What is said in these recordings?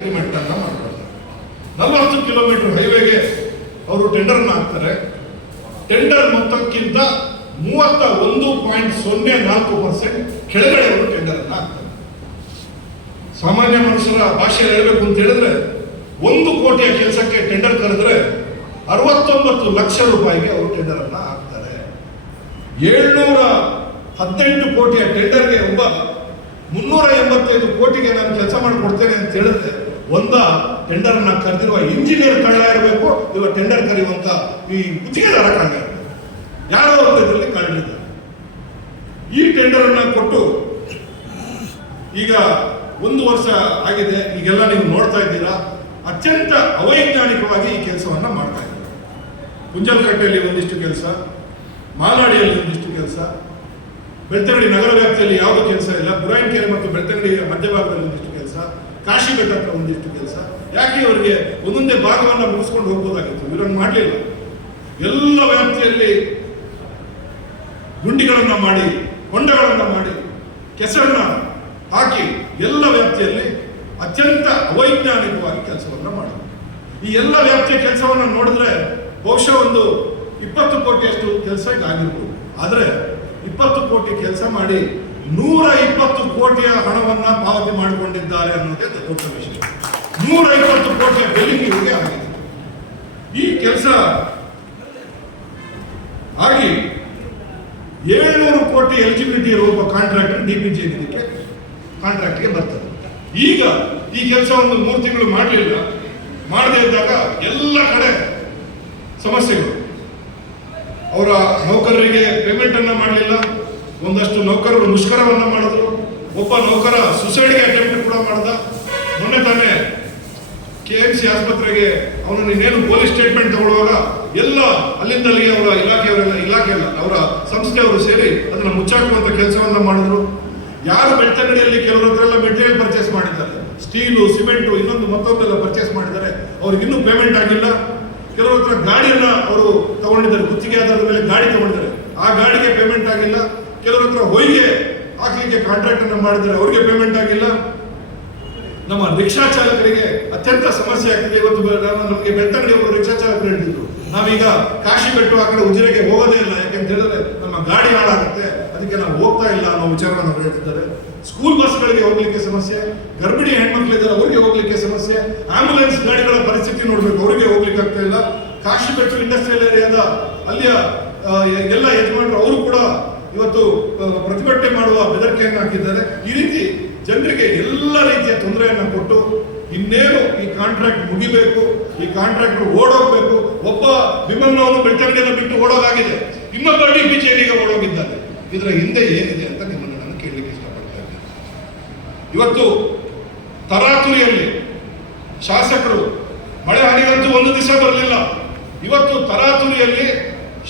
Agreement ಅನ್ನ ಮಾಡ್ಕೊಳ್ತಾರೆ. 40 kilometre ಹೈವೇಗೆ ಅವರು ಟೆಂಡರ್ನ ಹಾಕ್ತಾರೆ. ಟೆಂಡರ್ ಮೊತ್ತಕ್ಕಿಂತ 31.04% ಕೆಳಗಡೆ ಅವರು ಟೆಂಡರ್ ಅನ್ನ ಹಾಕ್ತಾರೆ. ಸಾಮಾನ್ಯ ಮನುಷ್ಯರ ಭಾಷೆಯಲ್ಲಿ ಹೇಳಬೇಕು ಅಂತ ಹೇಳಿದ್ರೆ 1 ಕೋಟಿಯ ಕೆಲಸಕ್ಕೆ ಟೆಂಡರ್ ಕರೆದ್ರೆ 69 ಲಕ್ಷ ರೂಪಾಯಿಗೆ ಅವರು ಟೆಂಡರ್ ಅನ್ನ ಹಾಕ್ತಾರೆ. 718 ಕೋಟಿಯ ಟೆಂಡರ್ಗೆ ಒಬ್ಬ 385 ಕೋಟಿಗೆ ನಾನು ಕೆಲಸ ಮಾಡಿಕೊಡ್ತೇನೆ ಅಂತ ಹೇಳಿದ್ರೆ ಟೆಂಡರ್ ಅನ್ನ ಕರೆದಿರುವ ಇಂಜಿನಿಯರ್ ಕಳ್ಳ ಇರಬೇಕು, ಇವಾಗ ಟೆಂಡರ್ ಕರೆಯುವಂತ ಈ ಗುತ್ತಿಗೆದಾರ ಕಳ್ಳ ಇರಬೇಕು. ಯಾರೋ ಒಂದು ಇದರಲ್ಲಿ ಕಳ್ಳಿದ್ದಾರೆ. ಈ ಟೆಂಡರ್ ಅನ್ನ ಕೊಟ್ಟು ಈಗ 1 ವರ್ಷ ಆಗಿದೆ. ಈಗೆಲ್ಲ ನೀವು ನೋಡ್ತಾ ಇದ್ದೀರಾ, ಅತ್ಯಂತ ಅವೈಜ್ಞಾನಿಕವಾಗಿ ಈ ಕೆಲಸವನ್ನ ಮಾಡ್ತಾ ಇದ್ದಾರೆ. ಕುಂಜಲಕಟ್ಟೆಯಲ್ಲಿ ಒಂದಿಷ್ಟು ಕೆಲಸ, ಮಾಲಾಡಿಯಲ್ಲಿ ಒಂದಿಷ್ಟು ಕೆಲಸ, ಬೆಳ್ತಂಗಡಿ ನಗರ ವ್ಯಾಪ್ತಿಯಲ್ಲಿ ಯಾವುದೂ ಕೆಲಸ ಇಲ್ಲ. ಬುರಾಯಿನಕೆರೆ ಮತ್ತು ಬೆಳ್ತಂಗಡಿಯ ಮಧ್ಯಭಾಗದಲ್ಲಿ ಒಂದಿಷ್ಟು ಕೆಲಸ, ಕಾಶಿಬೆಟ್ಟ ಹತ್ರ ಒಂದಿಷ್ಟು ಕೆಲಸ. ಯಾಕೆ ಅವರಿಗೆ ಒಂದೊಂದೇ ಭಾಗವನ್ನ ಮುಗಿಸ್ಕೊಂಡು ಹೋಗ್ಬೋದಾಗಿತ್ತು, ಇವರನ್ನು ಮಾಡಲಿಲ್ಲ. ಎಲ್ಲ ವ್ಯಾಪ್ತಿಯಲ್ಲಿ ಗುಂಡಿಗಳನ್ನ ಮಾಡಿ, ಹೊಂಡಗಳನ್ನ ಮಾಡಿ, ಕೆಸರನ್ನ ಹಾಕಿ ಎಲ್ಲ ವ್ಯಾಪ್ತಿಯಲ್ಲಿ ಅತ್ಯಂತ ಅವೈಜ್ಞಾನಿಕವಾಗಿ ಕೆಲಸವನ್ನ ಮಾಡಿದ್ರು. ಈ ಎಲ್ಲ ವ್ಯಾಪ್ತಿಯ ಕೆಲಸವನ್ನ ನೋಡಿದ್ರೆ ಬಹುಶಃ ಒಂದು 20 ಕೋಟಿಯಷ್ಟು ಕೆಲಸ ಆಗಿರ್ಬೋದು. ಆದರೆ 20 ಕೋಟಿ ಕೆಲಸ ಮಾಡಿ 120 ಕೋಟಿಯ ಹಣವನ್ನ ಪಾವತಿ ಮಾಡಿಕೊಂಡಿದ್ದಾರೆ ಅನ್ನೋದೇ ದೊಡ್ಡ ವಿಷಯ. 120 ಕೋಟಿಯ ಬಿಲ್ಲಿಂಗ್ ಇವರಿಗೆ ಆಗಿದೆ. ಈ ಕೆಲಸ ಆಗಿ 700 ಕೋಟಿ ಎಲಿಜಿಬಿಲಿಟಿ ಇರುವ ಒಬ್ಬ ಕಾಂಟ್ರಾಕ್ಟರ್ DPG ಇದಕ್ಕೆ ಕಾಂಟ್ರಾಕ್ಟ್ಗೆ ಬರ್ತದೆ. ಈಗ ಈ ಕೆಲಸವನ್ನು 3 ತಿಂಗಳು ಮಾಡಲಿಲ್ಲ. ಮಾಡದೇ ಇದ್ದಾಗ ಎಲ್ಲ ಕಡೆ ಸಮಸ್ಯೆಗಳು. ಅವರ ನೌಕರರಿಗೆ ಪೇಮೆಂಟ್ ಅನ್ನ ಮಾಡಲಿಲ್ಲ. ಒಂದಷ್ಟು ನೌಕರರು ಮುಷ್ಕರವನ್ನ ಮಾಡಿದ್ರು. ಒಬ್ಬ ನೌಕರ ಸುಸೈಡ್ಗೆ ಅಟೆಂಪ್ಟ್ ಕೂಡ ಮಾಡ್ದ. ಮೊನ್ನೆ ತಾನೇ KMC ಆಸ್ಪತ್ರೆಗೆ ಅವನು ಇನ್ನೇನು ಪೊಲೀಸ್ ಸ್ಟೇಟ್ಮೆಂಟ್ ತಗೊಳ್ಳುವಾಗ ಎಲ್ಲ ಅಲ್ಲಿಂದಲ್ಲಿ ಅವರ ಇಲಾಖೆ ಅಲ್ಲ, ಅವರ ಸಂಸ್ಥೆಯವರು ಸೇರಿ ಅದನ್ನ ಮುಚ್ಚಾಕುವಂತ ಕೆಲಸವನ್ನ ಮಾಡಿದ್ರು. ಯಾರು ಬೆಳ್ತಂಗಡಿಯಲ್ಲಿ ಕೆಲವರ ಹತ್ರ ಎಲ್ಲ ಮೆಟೀರಿಯಲ್ ಪರ್ಚೇಸ್ ಮಾಡಿದ್ದಾರೆ, ಸ್ಟೀಲು, ಸಿಮೆಂಟು, ಇನ್ನೊಂದು ಮತ್ತೊಂದೆಲ್ಲ ಪರ್ಚೇಸ್ ಮಾಡಿದ್ದಾರೆ, ಅವ್ರಿಗೆ ಇನ್ನೂ ಪೇಮೆಂಟ್ ಆಗಿಲ್ಲ. ಕೆಲವರ ಹತ್ರ ಗಾಡಿಯನ್ನ ಅವರು ತಗೊಂಡಿದ್ದಾರೆ, ಗುತ್ತಿಗೆ ಆಧಾರದ ಮೇಲೆ ಗಾಡಿ ತಗೊಂಡಿದ್ದಾರೆ, ಆ ಗಾಡಿಗೆ ಪೇಮೆಂಟ್ ಆಗಿಲ್ಲ. ಕೆಲವರ ಹತ್ರ ಹೊಯ್ಗೆ ಹಾಕಲಿಕ್ಕೆ ಕಾಂಟ್ರಾಕ್ಟ್ ಅನ್ನ ಮಾಡಿದ್ದಾರೆ, ಅವ್ರಿಗೆ ಪೇಮೆಂಟ್ ಆಗಿಲ್ಲ. ನಮ್ಮ ರಿಕ್ಷಾ ಚಾಲಕರಿಗೆ ಅತ್ಯಂತ ಸಮಸ್ಯೆ ಆಗ್ತಿದೆ. ಇವತ್ತು ನಮಗೆ ಬೆಳ್ತಂಗಡಿ ಒಬ್ಬರು ರಿಕ್ಷಾ ಚಾಲಕರು ಹೇಳಿದ್ರು, ನಾವೀಗ ಕಾಶಿಬೆಟ್ಟು ಆ ಕಡೆ ಉಜಿರೆಗೆ ಹೋಗೋದೇ ಇಲ್ಲ, ಯಾಕೆಂತ ಹೇಳಿದ್ರೆ ನಮ್ಮ ಗಾಡಿ ಹಾಳಾಗುತ್ತೆ, ಅದಕ್ಕೆ ನಾವು ಹೋಗ್ತಾ ಇಲ್ಲ ಅನ್ನೋ ವಿಚಾರವನ್ನು ಅವರು ಹೇಳ್ತಿದ್ದಾರೆ. ಸ್ಕೂಲ್ ಬಸ್ಗಳಿಗೆ ಹೋಗ್ಲಿಕ್ಕೆ ಸಮಸ್ಯೆ, ಗರ್ಭಿಣಿ ಹೆಣ್ಮಕ್ಳಿದ್ದಾರೆ ಅವರಿಗೆ ಹೋಗ್ಲಿಕ್ಕೆ ಸಮಸ್ಯೆ, ಆಂಬ್ಯುಲೆನ್ಸ್ ಗಾಡಿಗಳ ಪರಿಸ್ಥಿತಿ ನೋಡ್ಬೇಕು, ಅವರಿಗೆ ಹೋಗ್ಲಿಕ್ಕೆ ಆಗ್ತಾ ಇಲ್ಲ. ಕಾಶಿಬೆಟ್ಟು ಇಂಡಸ್ಟ್ರಿಯಲ್ ಏರಿಯಾದ ಅಲ್ಲಿಯ ಎಲ್ಲ ಯಜಮಾನರು ಅವರು ಕೂಡ ಇವತ್ತು ಪ್ರತಿಭಟನೆ ಮಾಡುವ ಬೆದರಿಕೆಯನ್ನು ಹಾಕಿದ್ದಾರೆ. ಈ ರೀತಿ ಜನರಿಗೆ ಎಲ್ಲ ರೀತಿಯ ತೊಂದರೆಯನ್ನು ಕೊಟ್ಟು ಇನ್ನೇನು ಈ ಕಾಂಟ್ರಾಕ್ಟ್ ಮುಗಿಬೇಕು, ಈ ಕಾಂಟ್ರಾಕ್ಟ್ ಓಡೋಗ್ಬೇಕು. ಒಬ್ಬ ವಿಮಾನವನ್ನು ಬೆಳ್ತಂಗಡಿಯನ್ನು ಬಿಟ್ಟು ಓಡೋದಾಗಿದೆ, ಇನ್ನೊಬ್ಬ DPG ಈಗ ಓಡೋಗಿದ್ದಾರೆ. ಇದರ ಹಿಂದೆ ಏನಿದೆ ಅಂತ ನಿಮ್ಮನ್ನು ನಾನು ಕೇಳಲಿಕ್ಕೆ ಇಷ್ಟಪಡ್ತಾ ಇದ್ದೇನೆ. ಇವತ್ತು ತರಾತುರಿಯಲ್ಲಿ ಶಾಸಕರು, ಮಳೆ ಹನಿಗಂತೂ 1 ದಿವಸ ಬರಲಿಲ್ಲ. ಇವತ್ತು ತರಾತುರಿಯಲ್ಲಿ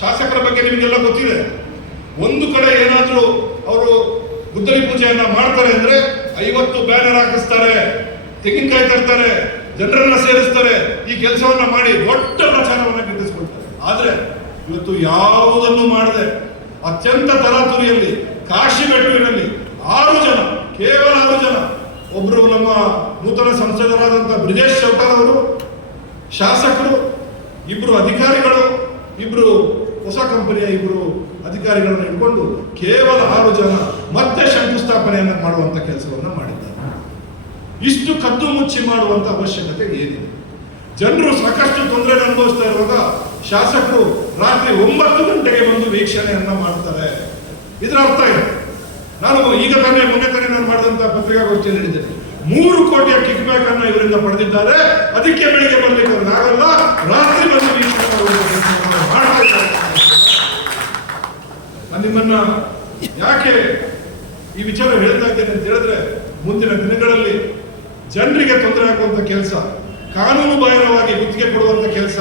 ಶಾಸಕರ ಬಗ್ಗೆ ನಿಮಗೆಲ್ಲ ಗೊತ್ತಿದೆ. ಒಂದು ಕಡೆ ಏನಾದ್ರೂ ಅವರು ಗುದ್ದಲಿ ಪೂಜೆಯನ್ನ ಮಾಡ್ತಾರೆ ಅಂದ್ರೆ 50 ಬ್ಯಾನರ್ ಹಾಕಿಸ್ತಾರೆ, ತೆಂಗಿನಕಾಯಿ ತರ್ತಾರೆ, ಜನರನ್ನ ಸೇರಿಸ್ತಾರೆ, ಈ ಕೆಲಸವನ್ನ ಮಾಡಿ ದೊಡ್ಡ ಪ್ರಚಾರವನ್ನ ಗಿಟ್ಟಿಸ್ಕೊಳ್ತಾರೆ. ಆದ್ರೆ ಇವತ್ತು ಯಾವುದನ್ನು ಮಾಡದೆ ಅತ್ಯಂತ ತರಾತುರಿಯಲ್ಲಿ ಕಾಶಿಬೆಟ್ಟುವಿನಲ್ಲಿ 6 ಜನ, ಕೇವಲ 6 ಜನ, ಒಬ್ರು ನಮ್ಮ ನೂತನ ಸಂಸದರಾದಂಥ ಬ್ರಿಜೇಶ್ ಚೌಟಾರ್ ಅವರು, ಶಾಸಕರು, 2 ಅಧಿಕಾರಿಗಳು, 2 ಹೊಸ ಕಂಪನಿಯ 2 ಅಧಿಕಾರಿಗಳನ್ನು ಇಟ್ಕೊಂಡು ಕೇವಲ 6 ಜನ ಮತ್ತೆ ಶಂಕುಸ್ಥಾಪನೆಯನ್ನು ಮಾಡುವಂತ ಕೆಲಸವನ್ನ ಮಾಡಿದ್ದಾರೆ. ಇಷ್ಟು ಕದ್ದು ಮುಚ್ಚಿ ಮಾಡುವಂತ ಅವಶ್ಯಕತೆ ಏನಿದೆ? ಜನರು ಸಾಕಷ್ಟು ತೊಂದರೆ ಅನುಭವಿಸ್ತಾ ಇರುವಾಗ ಶಾಸಕರು ರಾತ್ರಿ 9 ಗಂಟೆಗೆ ಬಂದು ವೀಕ್ಷಣೆಯನ್ನ ಮಾಡ್ತಾರೆ. ಇದರ ಅರ್ಥ ಇದೆ. ನಾನು ಮೊನ್ನೆ ತಾನೇ ನಾನು ಮಾಡಿದಂತ ಪತ್ರಿಕಾಗೋಷ್ಠಿಯಲ್ಲಿ ಹೇಳಿದ್ದೇನೆ, 3 ಕೋಟಿಯ ಕಿಕ್ ಬ್ಯಾಕ್ ಅನ್ನ ಇವರಿಂದ ಪಡೆದಿದ್ದಾರೆ. ಅದಕ್ಕೆ ಬೆಳಿಗ್ಗೆ ಬರ್ಲಿಕ್ಕೆ ಅವ್ರಿಗೆ ಆಗಲ್ಲ, ರಾತ್ರಿ ಬಂದು ವೀಕ್ಷಣೆ ಮಾಡ್ತಾ ಇದ್ದಾರೆ. ನಿಮ್ಮನ್ನ ಯಾಕೆ ಈ ವಿಚಾರ ಹೇಳ್ತಾ ಇದ್ದೇನೆ ಅಂತ ಹೇಳಿದ್ರೆ, ಮುಂದಿನ ದಿನಗಳಲ್ಲಿ ಜನರಿಗೆ ತೊಂದರೆ ಆಗುವಂತ ಕೆಲಸ, ಕಾನೂನು ಬಾಹಿರವಾಗಿ ಗುತ್ತಿಗೆ ಕೊಡುವಂತ ಕೆಲಸ,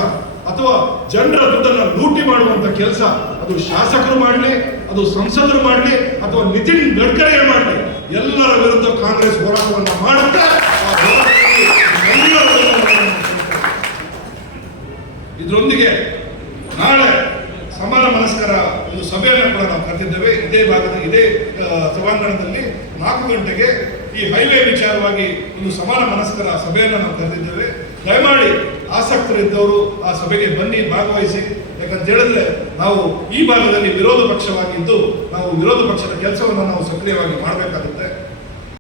ಅಥವಾ ಜನರ ದುಡ್ಡನ್ನ ಲೂಟಿ ಮಾಡುವಂತ ಕೆಲಸ, ಅದು ಶಾಸಕರು ಮಾಡಲಿ, ಅದು ಸಂಸದರು ಮಾಡಲಿ, ಅಥವಾ ನಿತಿನ್ ಗಡ್ಕರಿ ಮಾಡಲಿ, ಎಲ್ಲರ ವಿರುದ್ಧ ಕಾಂಗ್ರೆಸ್ ಹೋರಾಟವನ್ನ ಮಾಡುತ್ತೆ. ಇದರೊಂದಿಗೆ ನಾಳೆ ಸಮಾನ ಮನಸ್ಕರ ಒಂದು ಸಭೆಯನ್ನು ಕೂಡ ನಾವು ಕರೆದಿದ್ದೇವೆ. ಇದೇ ಸಭಾಂಗಣದಲ್ಲಿ 4 ಗಂಟೆಗೆ ಈ ಹೈವೇ ವಿಚಾರವಾಗಿ ಒಂದು ಸಮಾನ ಮನಸ್ಕರ ಸಭೆಯನ್ನು ನಾವು ಕರೆದಿದ್ದೇವೆ. ದಯಮಾಡಿ ಆಸಕ್ತರಿದ್ದವರು ಆ ಸಭೆಗೆ ಬನ್ನಿ, ಭಾಗವಹಿಸಿ. ಯಾಕಂತ ಹೇಳಿದ್ರೆ ನಾವು ಈ ಭಾಗದಲ್ಲಿ ವಿರೋಧ ಪಕ್ಷವಾಗಿದ್ದು ನಾವು ವಿರೋಧ ಪಕ್ಷದ ಕೆಲಸವನ್ನು ನಾವು ಸಕ್ರಿಯವಾಗಿ ಮಾಡಬೇಕಾಗುತ್ತೆ.